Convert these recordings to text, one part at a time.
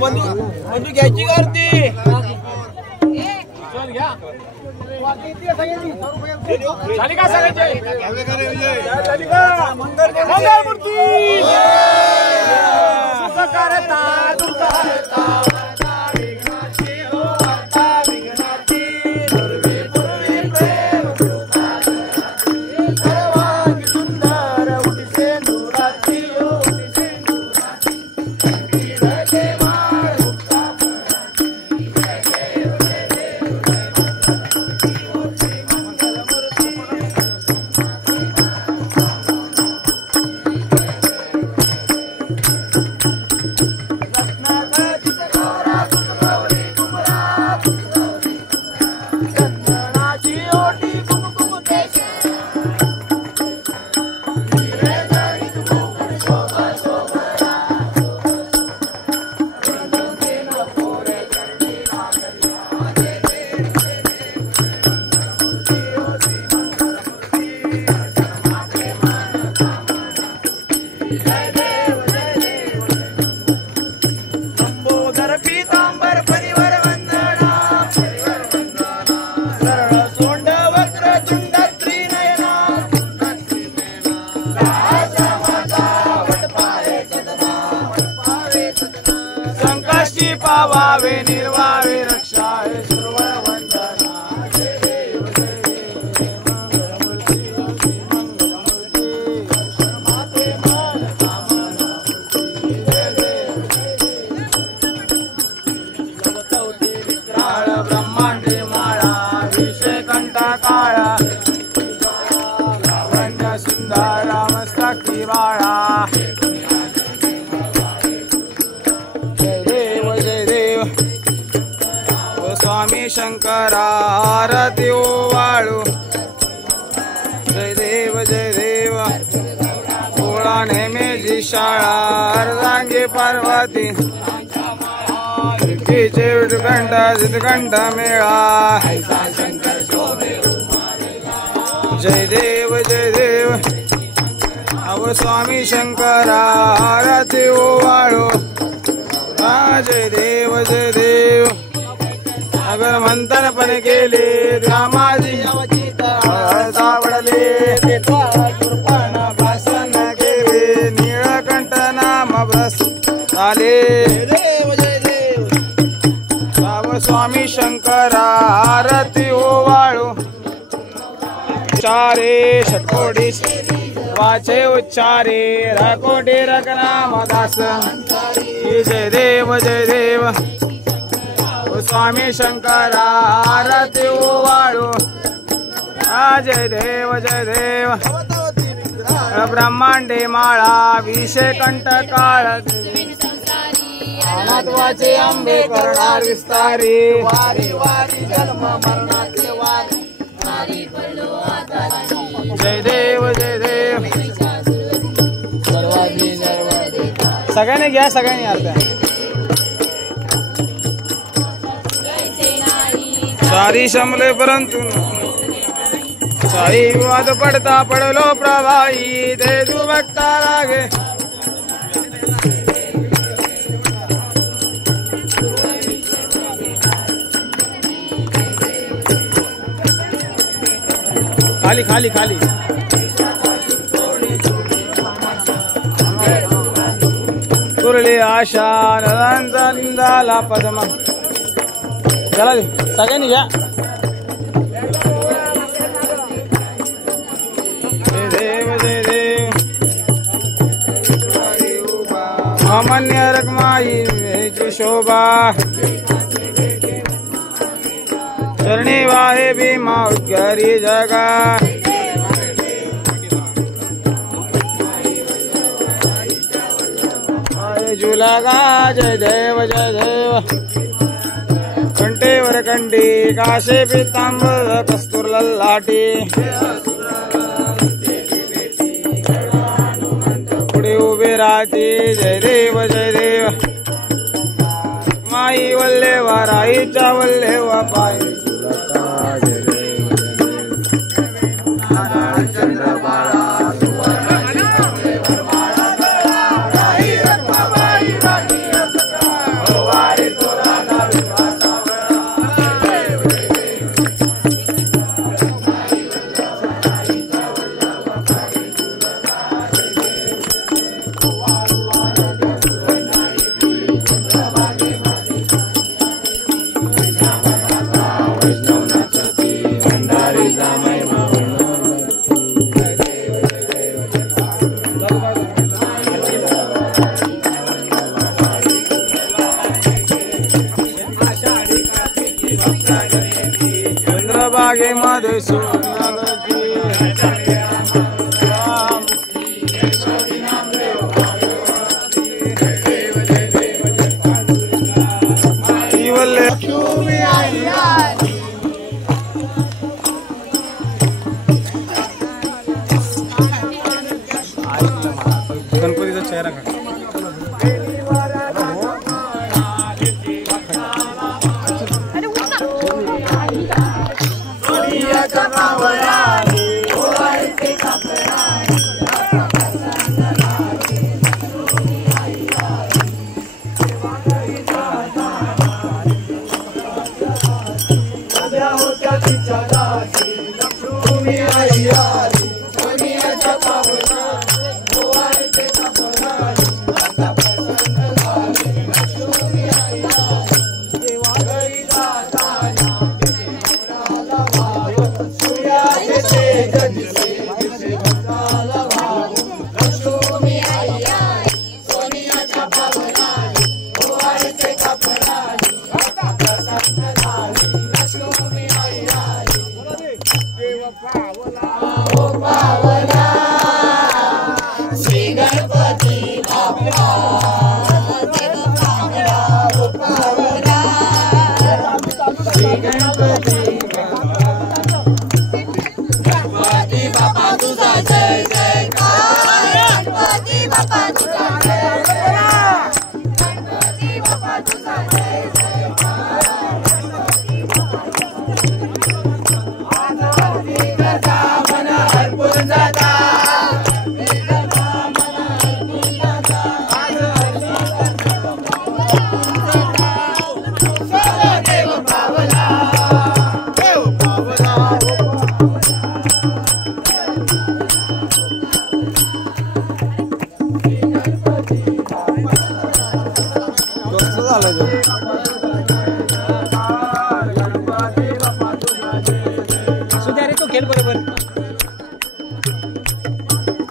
बंधू घ्यायची करते झाली का मंगलमूर्ती पावावे निर्वावे रक्षावे सुरवर वंदना जय देव मंगलमूर्ती माते मान कामना जय देव जगतवती विक्राळ ब्रह्मांडे माळा विषय कंठा काळा लावण्य सुंदर रामस्ताकी बाळा स्वामी शंकरा आरती ओवाळू जय देव भोळा नेमेची शाळा अर्धांगी पार्वती विठीचे विठुकंठ सिद्धकंठ मेळा जय देव अव स्वामी शंकरा आरती ओवाळू जय देव अगर मंथन पण केले रामाजी सावडले भाषण केले नीळकंठ नाम भ्रस झाले स्वामी शंकरा आरती ओवाळू चारे षटकोटी वाचे उच्चारे रकोटी रकनाम दास जय देव स्वामी शंकरा आरती ओवाळू जय देव ब्रह्मांडे माळा विषय कंठ काळ अनाथवाचे आंबे करणार विस्तारी वारी वारी जन्म मरणाचे वारी जय देव सगळ्यांनी घ्या सगळ्यांनी अर्ध्या सारी शमले परंतु साई विवाद पडता पडलो प्रभाई दे तू बघता लागे खाली खाली खाली कुरली आशा नंदा निंदाला पदमा चला सगळ्यांनी घ्या जय देव अमान्य रकमाई शोभा चरणी वाहे भीमा उद्गारी जगा जुलागा जय देव कंठेवर कंठी काशे पीतांबर कस्तूर ललाटी पुढे उभे राहते. जय देव जय देव. माई वल्लेवा राईच्या वल्लेवा पायी झुलता. जय देव जय देव. चंद्र बाळा चंद्रभागेमध्ये सोन्याची गणपतीचा चेहरा का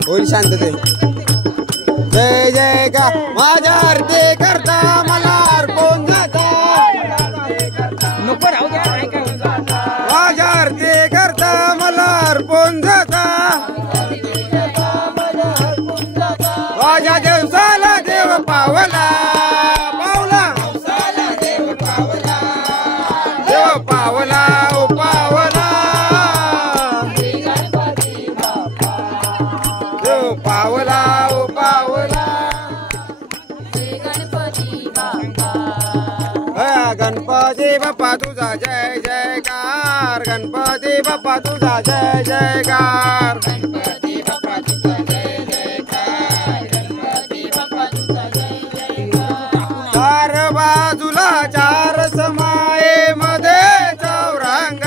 होईल शांतते. जय जय का माझ्या आरती करता मला अर्पण जाता. नको राहू द्या. माझ्या आरती करता मला अर्पण जाता. माझ्या दिवसाला देव पावला पावला देव पावला देव पावला ओ पावला देव पावला ओ पावला. गणपती बाप्पा तुझा जय जयकार. गणपती बाप्पा तुझा जय जयकार. गणपती बाप्पा तुझा जय जयकार. गणपती बाप्पा तुझा जय जयकार. चार बाजूला चार समाये मध्ये चौरंग.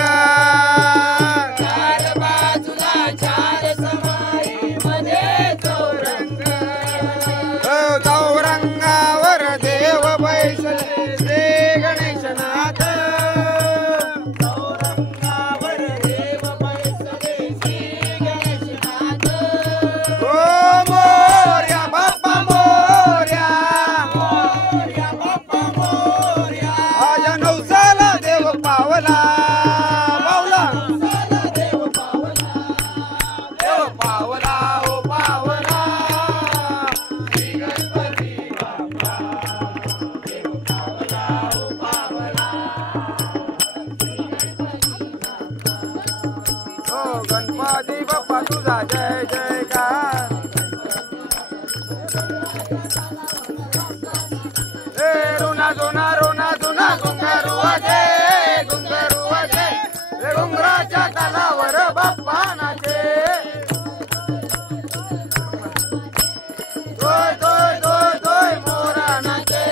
चार बाजूला चार समाये मध्ये चौरंग. चौरंगावर देव बैसले श्री गणेशनाथ. चौरंगावर देव बैसले श्री गणेशनाथ. रुना जुना रुना जुना घुंगारू वाजे घुंगारू वाजे घुंगराच्या तालावर बाप्पा नाचे दोय दोय दोय दोय मोरा नाचे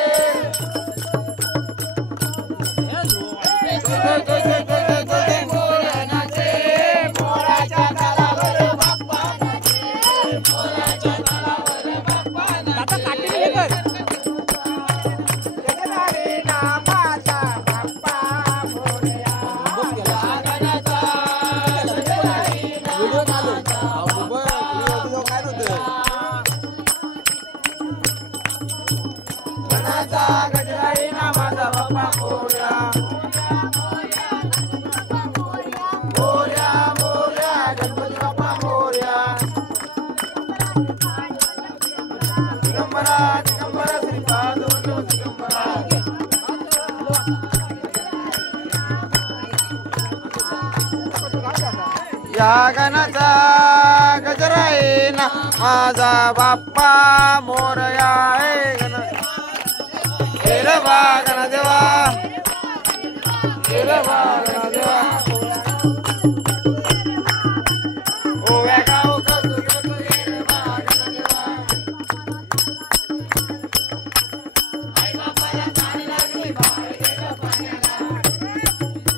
दोय दोय दोय दोय दोय मोरा नाचे मोराच्या तालावर बाप्पा नाचे मोराच्या तालावर बाप्पा नाचे गजराई ना माझा बाप्पा मोरया मोरया मोरया गणपती बाप्पा मोरया दिगंबरा दिगंबरा श्रीपाद दिगंबरा या गणाचा गजराई ना माझा बाप्पा मोरया देवा गणदेवा देवा गणदेवा ओव्या गाव देवा गणदेवा आई बापाला ताण लागली बाहेर गेलं पाण्याला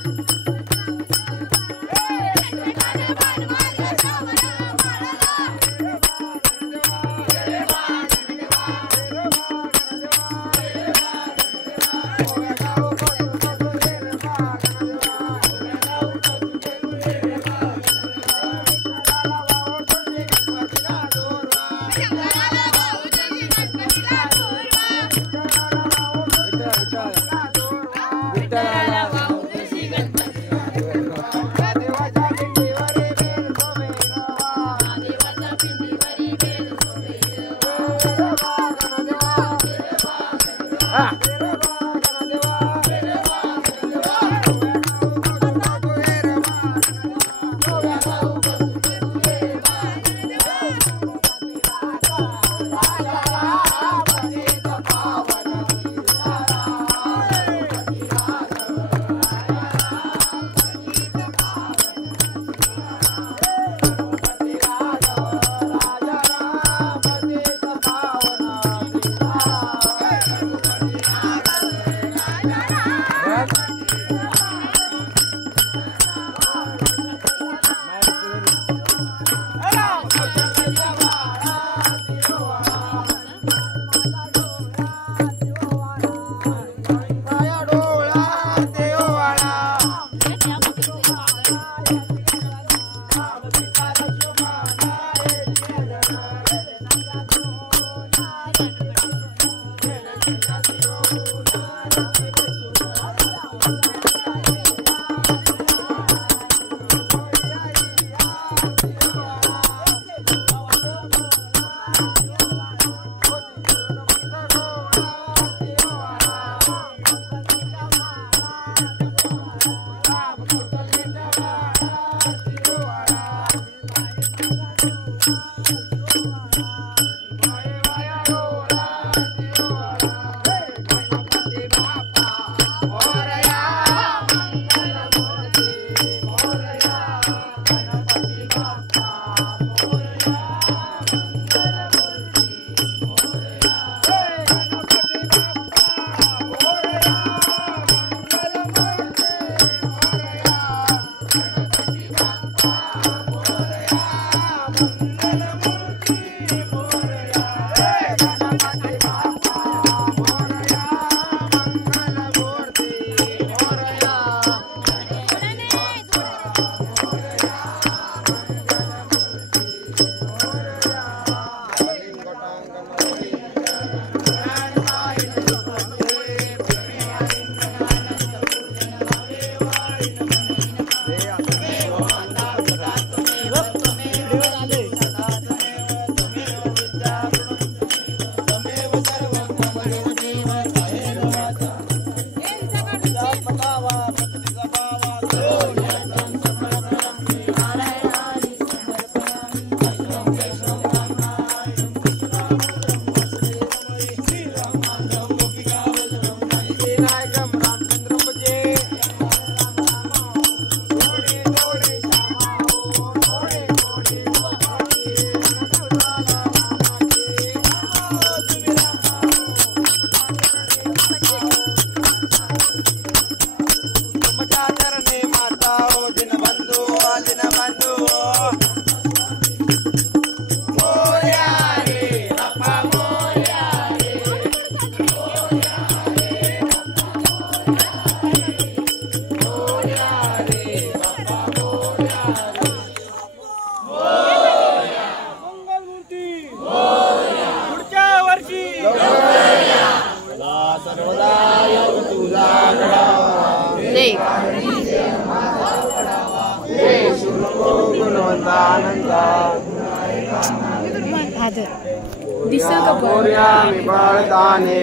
मोर्यामी बाळताने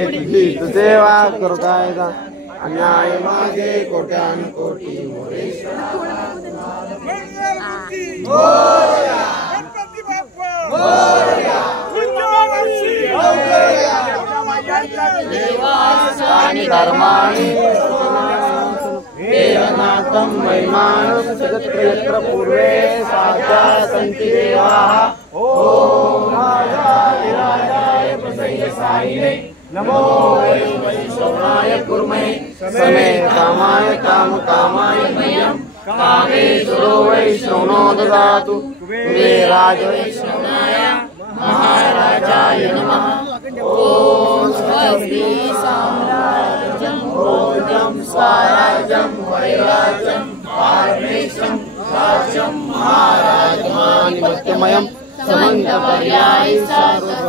सेवा करू कायदा अन्याय माझे कोट्यान कोटी गणपती बाप्पा देवानि धर्माणि देवनाथं महिमानं जगत्र यत्र पूर्वे साध्या सन्ति देवाः ॐ राजाय प्रसन्न साईने नमो वैष्णवाय कुर्महे समे कामाय कामकामाय मह्यं कामेश्वरो वैष्णवो ददातु कुबेराज वैष्णवाय महाराजाय नमः ॐ स्वस्ति साम्राज्यं भोजं स्वराज्यं वैराज्यं पारमेशं राज्यं महाराजमानिमत्यमयं समन्तपर्यायि सर्वं